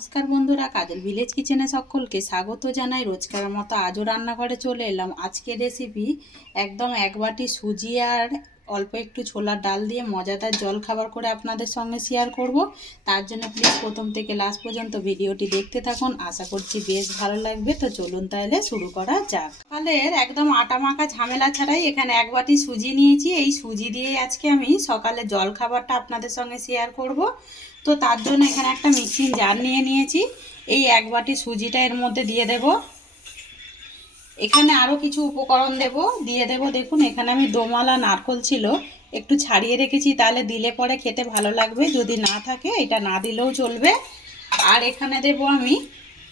নমস্কার বন্ধুরা, কাজল ভিলেজ কিচেনে সকলকে স্বাগত জানাই। রোজকার মতো আজও রান্নাঘরে চলে এলাম। আজকের রেসিপি একদম এক বাটি সুজি আর অল্প একটু ছোলার ডাল দিয়ে মজাদার জল খাবার করে আপনাদের সঙ্গে শেয়ার করব। তার জন্য প্লিজ প্রথম থেকে লাস্ট পর্যন্ত ভিডিওটি দেখতে থাকুন। আশা করছি বেশ ভালো লাগবে। তো চলুন তাহলে শুরু করা যাক। সকালের একদম আটা মাখা ঝামেলা ছাড়াই এখানে এক বাটি সুজি নিয়েছি। এই সুজি দিয়েই আজকে আমি সকালে জল খাবারটা আপনাদের সঙ্গে শেয়ার করব। তো তার জন্য এখানে একটা মিক্সিং জার নিয়েছি। এই এক বাটি সুজিটা এর মধ্যে দিয়ে দেব। এখানে আরও কিছু উপকরণ দিয়ে দেব। দেখুন এখানে আমি দোমালা নারকোল ছিল, একটু ছাড়িয়ে রেখেছি, তাহলে দিলে পরে খেতে ভালো লাগবে। যদি না থাকে এটা না দিলেও চলবে। আর এখানে দেব আমি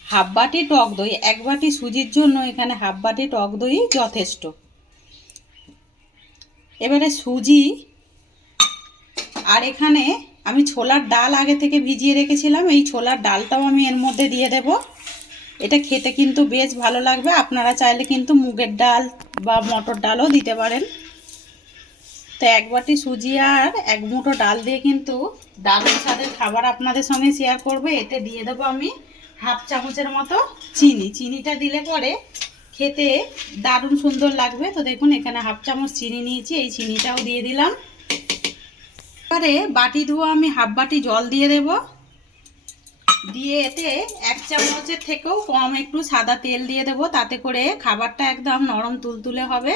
হাফ বাটি টক দই। এক বাটি সুজির জন্য এখানে হাফ বাটি টক দই যথেষ্ট। এবারে সুজি আর এখানে আমি ছোলার ডাল আগে থেকে ভিজিয়ে রেখেছিলাম, এই ছোলার ডালটাও আমি এর মধ্যে দিয়ে দেব। এটা খেতে কিন্তু বেশ ভালো লাগবে। আপনারা চাইলে কিন্তু মুগের ডাল বা মটর ডালও দিতে পারেন। তো এক বাটি সুজি আর এক মুঠো ডাল দিয়ে কিন্তু দারুণ স্বাদের খাবার আপনাদের সঙ্গে শেয়ার করবে। এতে দিয়ে দেবো আমি হাফ চামচের মতো চিনি। চিনিটা দিলে পরে খেতে দারুণ সুন্দর লাগবে। তো দেখুন এখানে হাফ চামচ চিনি নিয়েছি, এই চিনিটাও দিয়ে দিলাম। এবারে বাটি ধোয়া আমি হাফ বাটি জল দিয়ে দেব। দিয়ে এতে এক চামচের থেকেও কম একটু সাদা তেল দিয়ে দেব, তাতে করে খাবারটা একদম নরম তুলতুলে হবে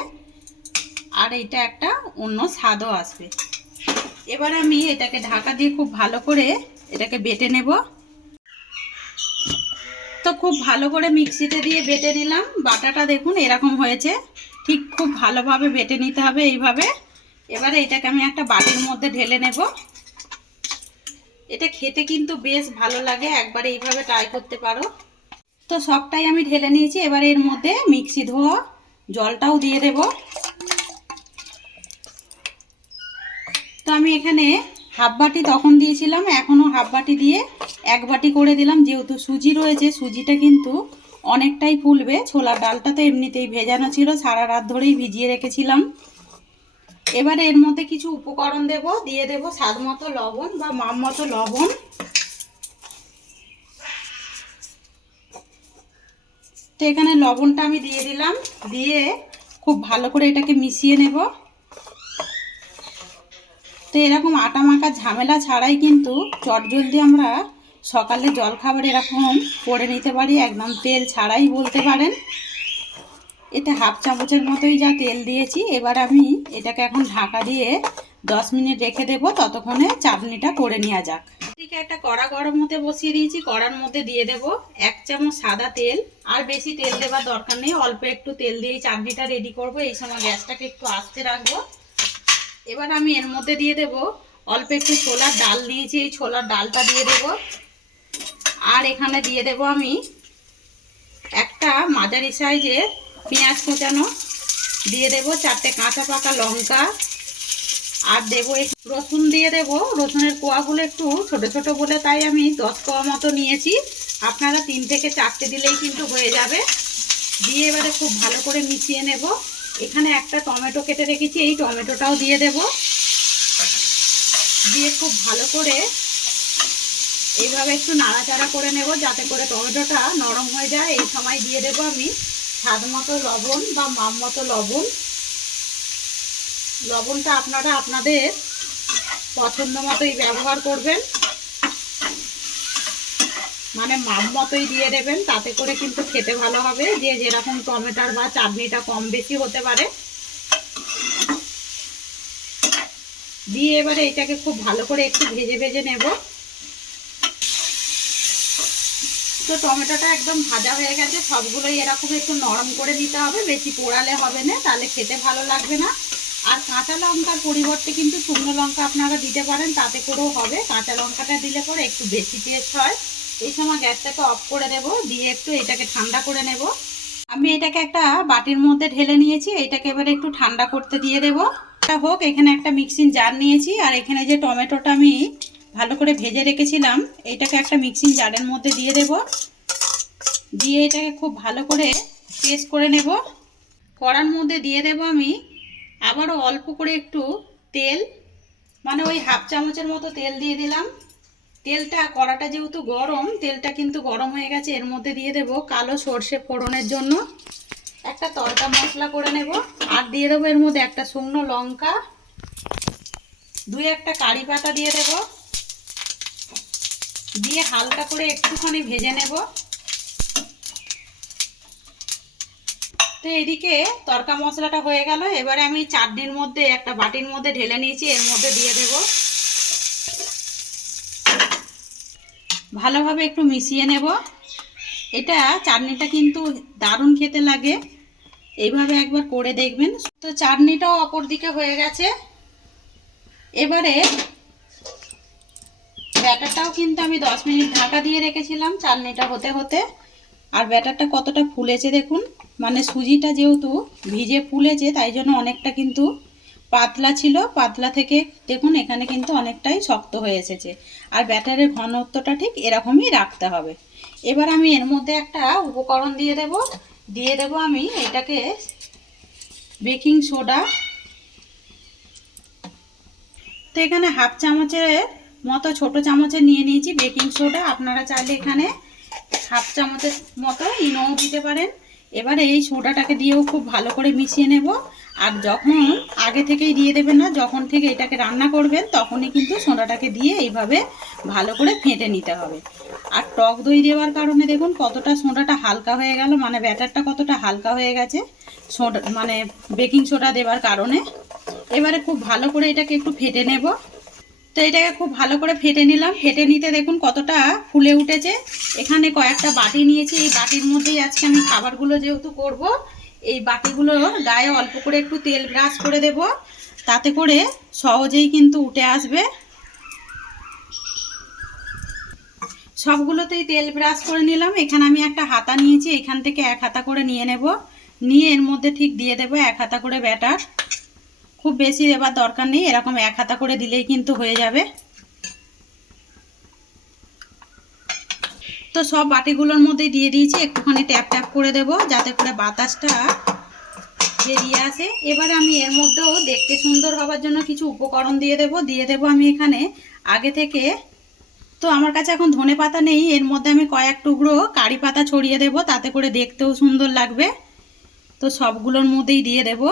আর এটা একটা অন্য স্বাদও আসবে। এবার আমি এটাকে ঢাকা দিয়ে খুব ভালো করে এটাকে বেটে নেব। তো খুব ভালো করে মিক্সিতে দিয়ে বেটে নিলাম। বাটাটা দেখুন এরকম হয়েছে, ঠিক খুব ভালোভাবে বেটে নিতে হবে এইভাবে। এবারে এটাকে আমি একটা বাটির মধ্যে ঢেলে নেব। এটা খেতে কিন্তু বেশ ভালো লাগে, একবার এইভাবে ট্রাই করতে পারো। তো সবটাই আমি ঢেলে নিয়েছি। এবারে এর মধ্যে মিক্সি ধোয়া জলটাও দিয়ে দেব। তো আমি এখানে হাফ বাটি তখন দিয়েছিলাম, এখনও হাফ বাটি দিয়ে এক বাটি করে দিলাম। যেহেতু সুজি রয়েছে, সুজিটা কিন্তু অনেকটাই ফুলবে। ছোলার ডালটা তো এমনিতেই ভেজানো ছিল, সারা রাত ধরেই ভিজিয়ে রেখেছিলাম। এবারে এর মধ্যে কিছু উপকরণ দিয়ে দেব স্বাদ মতো লবণ বা মাপ মতো লবণ। তো এখানে লবণটা আমি দিয়ে দিলাম, দিয়ে খুব ভালো করে এটাকে মিশিয়ে নেব। তো এরকম আটা মাখা ঝামেলা ছাড়াই কিন্তু চটজলদি আমরা সকালে জলখাবার এরকম করে নিতে পারি, একদম তেল ছাড়াই বলতে পারেন। এতে হাফ চামচের মতোই যা তেল দিয়েছি। এবার আমি এটাকে এখন ঢাকা দিয়ে 10 মিনিট রেখে দেব, ততক্ষণে চাটনিটা করে নেওয়া যাক। এদিকে একটা কড়া গরম হতে বসিয়ে দিয়েছি। কড়ার মধ্যে দিয়ে দেব 1 চামচ সাদা তেল। আর বেশি তেল দেওয়ার দরকার নেই, অল্প একটু তেল দিয়েই চাটনিটা রেডি করব। এই সময় গ্যাসটাকে একটু আস্তে রাখবো। এবার আমি এর মধ্যে দিয়ে দেব অল্প একটু ছোলার ডাল নিয়েছি, এই ছোলার ডালটা দিয়ে দেব। আর এখানে দিয়ে দেব আমি একটা মাঝারি সাইজের পেঁয়াজ কোচানো, দিয়ে দেব 4টে কাঁচা পাকা লঙ্কা, আর দেব একটু রসুন দিয়ে দেব। রসুনের কোয়াগুলো একটু ছোট ছোট বলে তাই আমি 10 কোয়া মতো নিয়েছি। আপনারা 3 থেকে 4টে দিলেই কিন্তু হয়ে যাবে। দিয়ে এবারে খুব ভালো করে মিশিয়ে নেব। এখানে একটা টমেটো কেটে রেখেছি, এই টমেটোটাও দিয়ে দেব। দিয়ে খুব ভালো করে এইভাবে একটু নাড়াচাড়া করে নেব, যাতে করে টমেটোটা নরম হয়ে যায়। এই সময় দিয়ে দেব আমি স্বাদ মতো লবণ বা মাপ মতো লবণ। লবণটা আপনারা আপনাদের পছন্দ মতোই ব্যবহার করবেন, মানে মাপ মতোই দিয়ে দেবেন, তাতে করে কিন্তু খেতে ভালো হবে। যে যেরকম টমেটোর বা চাটনিটা কম বেশি হতে পারে। দিয়ে এবারে এটাকে খুব ভালো করে একটু ভেজে ভেজে নেব। তো টমেটোটা একদম ভাজা হয়ে গেছে, সবগুলোই এরকম একটু নরম করে নিতে হবে, বেশি পোড়ালে হবে না, তাহলে খেতে ভালো লাগবে না। আর কাঁচা লঙ্কার পরিবর্তে কিন্তু শুকনো লঙ্কা আপনারা দিতে পারেন, তাতে করেও হবে। কাঁচা লঙ্কাটা দিলে পরে একটু বেশি টেস্ট হয়। এই সময় গ্যাসটাকে অফ করে দেব, দিয়ে একটু এটাকে ঠান্ডা করে নেব। আমি এটাকে একটা বাটির মধ্যে ঢেলে নিয়েছি, এটাকে এবারে একটু ঠান্ডা করতে দিয়ে দেব। এটা হোক। এখানে একটা মিক্সিং জার নিয়েছি, আর এখানে যে টমেটোটা আমি ভালো করে ভেজে রেখেছিলাম, এইটাকে একটা মিক্সিং জারের মধ্যে দিয়ে দেব। দিয়ে এটাকে খুব ভালো করে পেস্ট করে নেব। কড়ার মধ্যে দিয়ে দেব আমি আবারও অল্প করে একটু তেল, মানে ওই হাফ চামচের মতো তেল দিয়ে দিলাম। তেলটা, কড়াটা যেহেতু গরম, তেলটা কিন্তু গরম হয়ে গেছে। এর মধ্যে দিয়ে দেব কালো সর্ষে ফোড়নের জন্য একটা তড়কা মশলা করে নেব। আর দিয়ে দেবো এর মধ্যে একটা শুকনো লঙ্কা, দুই একটা কারি পাতা দিয়ে দেব, দিয়ে হালকা করে একটুখানি ভেজে নেব। তো এদিকে তড়কা মশলাটা হয়ে গেল। এবারে আমি চাটনির মধ্যে একটা বাটির মধ্যে ঢেলে নিয়েছি, এর মধ্যে দিয়ে দেব। ভালোভাবে একটু মিশিয়ে নেব। এটা চাটনিটা কিন্তু দারুণ খেতে লাগে, এইভাবে একবার করে দেখবেন। তো চাটনিটাও অপর দিকে হয়ে গেছে। এবারে ব্যাটারটাও কিন্তু আমি 10 মিনিট ঢাকা দিয়ে রেখেছিলাম চাটনিটা হতে হতে। আর ব্যাটারটা কতটা ফুলেছে দেখুন, মানে সুজিটা যেহেতু ভিজে ফুলেছে তাই জন্য অনেকটা কিন্তু পাতলা ছিল, পাতলা থেকে দেখুন এখানে কিন্তু অনেকটাই শক্ত হয়ে এসেছে। আর ব্যাটারের ঘনত্বটা ঠিক এরকমই রাখতে হবে। এবার আমি এর মধ্যে একটা উপকরণ দিয়ে দেব আমি এটাকে বেকিং সোডা। তো এখানে হাফ চামচের মতো ছোট চামচে নিয়ে নিয়েছি বেকিং সোডা। আপনারা চাইলে এখানে হাফ চামচের মতো ইনোও দিতে পারেন। এবারে এই সোডাটাকে দিয়েও খুব ভালো করে মিশিয়ে নেব। আর যখন আগে থেকেই দিয়ে দেবেন না, যখন থেকে এটাকে রান্না করবেন তখনই কিন্তু সোডাটাকে দিয়ে এইভাবে ভালো করে ফেটে নিতে হবে। আর টক দই দেওয়ার কারণে দেখুন কতটা সোডাটা হালকা হয়ে গেল, মানে ব্যাটারটা কতটা হালকা হয়ে গেছে সোডা, মানে বেকিং সোডা দেওয়ার কারণে। এবারে খুব ভালো করে এটাকে একটু ফেটে নেব। তো এটাকে খুব ভালো করে ফেটে নিলাম। ফেটে নিতে দেখুন কতটা ফুলে উঠেছে। এখানে কয়েকটা বাটি নিয়েছি, এই বাটির মধ্যেই আজকে আমি খাবারগুলো যেহেতু করব, এই বাটিগুলোর গায়ে অল্প করে একটু তেল ব্রাশ করে দেব, তাতে করে সহজেই কিন্তু উঠে আসবে। সবগুলোতেই তেল ব্রাশ করে নিলাম। এখানে আমি একটা হাতা নিয়েছি, এখান থেকে এক হাতা করে নিয়ে নেব, নিয়ে এর মধ্যে ঠিক দিয়ে দেব এক হাতা করে ব্যাটার। খুব বেশি দেবার দরকার নেই, এরকম এক হাতা করে দিলেই কিন্তু হয়ে যাবে। তো সব বাটিগুলোর মধ্যে দিয়ে দিয়েছি, একটুখানি ট্যাপ ট্যাপ করে দেব যাতে করে বাতাসটা বেরিয়ে আসে। এবার আমি এর মধ্যেও দেখতে সুন্দর হওয়ার জন্য কিছু উপকরণ দিয়ে দেব আমি এখানে আগে থেকে। তো আমার কাছে এখন ধনে পাতা নেই, এর মধ্যে আমি কয়েক টুকরো কারি পাতা ছড়িয়ে দেব, তাতে করে দেখতেও সুন্দর লাগবে। তো সবগুলোর মধ্যেই দিয়ে দেব।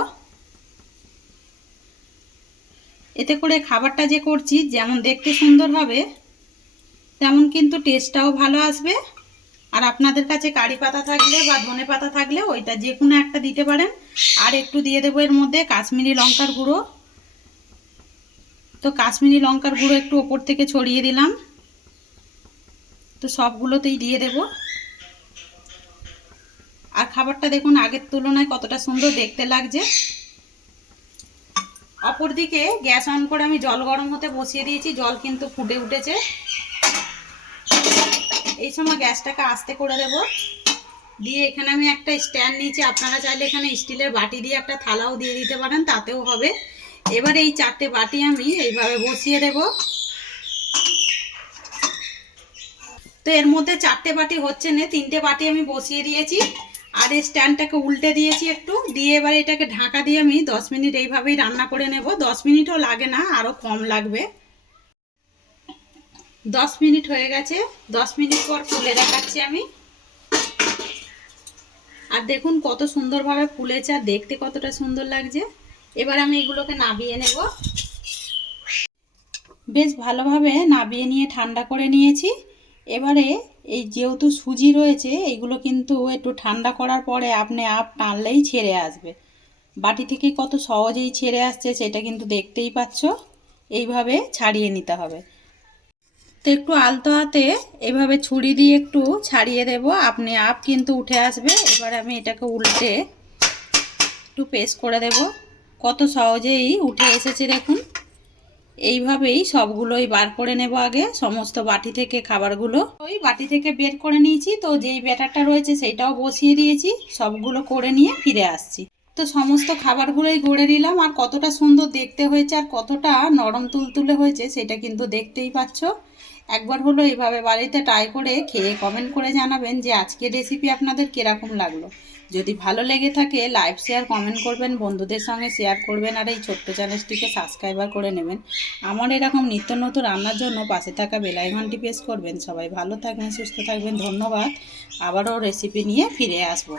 এতে করে খাবারটা যে করছি যেমন দেখতে সুন্দর হবে তেমন কিন্তু টেস্টটাও ভালো আসবে। আর আপনাদের কাছে কারি পাতা থাকলে বা ধনে পাতা থাকলে ওইটা যে কোনো একটা দিতে পারেন। আর একটু দিয়ে দেবো এর মধ্যে কাশ্মীরি লঙ্কার গুঁড়ো। তো কাশ্মীরি লঙ্কার গুঁড়ো একটু ওপর থেকে ছড়িয়ে দিলাম। তো সবগুলোতেই দিয়ে দেব। আর খাবারটা দেখুন আগের তুলনায় কতটা সুন্দর দেখতে লাগছে। অপরদিকে গ্যাস অন করে আমি জল গরম হতে বসিয়ে দিয়েছি, জল কিন্তু ফুটে উঠেছে। এই সময় গ্যাসটাকে আস্তে করে দেব। দিয়ে এখানে আমি একটা স্ট্যান্ড নিয়েছি, আপনারা চাইলে এখানে স্টিলের বাটি দিয়ে একটা থালাও দিয়ে দিতে পারেন, তাতেও হবে। এবার এই চারটে বাটি আমি এইভাবে বসিয়ে দেব। তো এর মধ্যে চারটে বাটি হচ্ছে না, তিনটে বাটি আমি বসিয়ে দিয়েছি। আর এই স্ট্যান্ডটাকে উল্টে দিয়েছি একটু, দিয়ে এবার এটাকে ঢাকা দিয়ে আমি 10 মিনিট এইভাবেই রান্না করে নেব। 10 মিনিটও লাগে না, আরও কম লাগবে। 10 মিনিট হয়ে গেছে। 10 মিনিট পর তুলে দেখাচ্ছি আমি। আর দেখুন কত সুন্দরভাবে ফুলেছে আর দেখতে কতটা সুন্দর লাগছে। এবার আমি এগুলোকে নাবিয়ে নেব। বেশ ভালোভাবে নাবিয়ে নিয়ে ঠান্ডা করে নিয়েছি। এবারে এই যেহেতু সুজি রয়েছে এইগুলো কিন্তু একটু ঠান্ডা করার পরে আপনি টানলেই ছেড়ে আসবে। বাটি থেকে কত সহজেই ছেড়ে আসছে সেটা কিন্তু দেখতেই পাচ্ছ। এইভাবে ছাড়িয়ে নিতে হবে। তো একটু আলতো হাতে এভাবে ছুরি দিয়ে একটু ছাড়িয়ে দেব, আপনি কিন্তু উঠে আসবে। এবার আমি এটাকে উল্টে একটু পেস্ট করে দেব। কত সহজেই উঠে এসেছে দেখুন। এইভাবেই সবগুলোই বার করে নেব। আগে সমস্ত বাটি থেকে খাবারগুলো ওই বাটি থেকে বের করে নিয়েছি। তো যেই ব্যাটারটা রয়েছে সেইটাও বসিয়ে দিয়েছি, সবগুলো করে নিয়ে ফিরে আসছি। তো সমস্ত খাবারগুলোই গড়ে নিলাম। আর কতটা সুন্দর দেখতে হয়েছে আর কতটা নরম তুলতুলে হয়েছে সেটা কিন্তু দেখতেই পাচ্ছ। একবার হলো এইভাবে বাড়িতে ট্রাই করে খেয়ে কমেন্ট করে জানাবেন যে আজকের রেসিপি আপনাদের কীরকম লাগলো। যদি ভালো লেগে থাকে লাইক শেয়ার কমেন্ট করবেন, বন্ধুদের সঙ্গে শেয়ার করবেন, আর এই ছোট্ট চ্যানেলটিকে সাবস্ক্রাইবার করে নেবেন। আমার এরকম নিত্য নতুন রান্নার জন্য পাশে থাকা বেল আইকনটি প্রেস করবেন। সবাই ভালো থাকবেন, সুস্থ থাকবেন, ধন্যবাদ। আবারও রেসিপি নিয়ে ফিরে আসবো।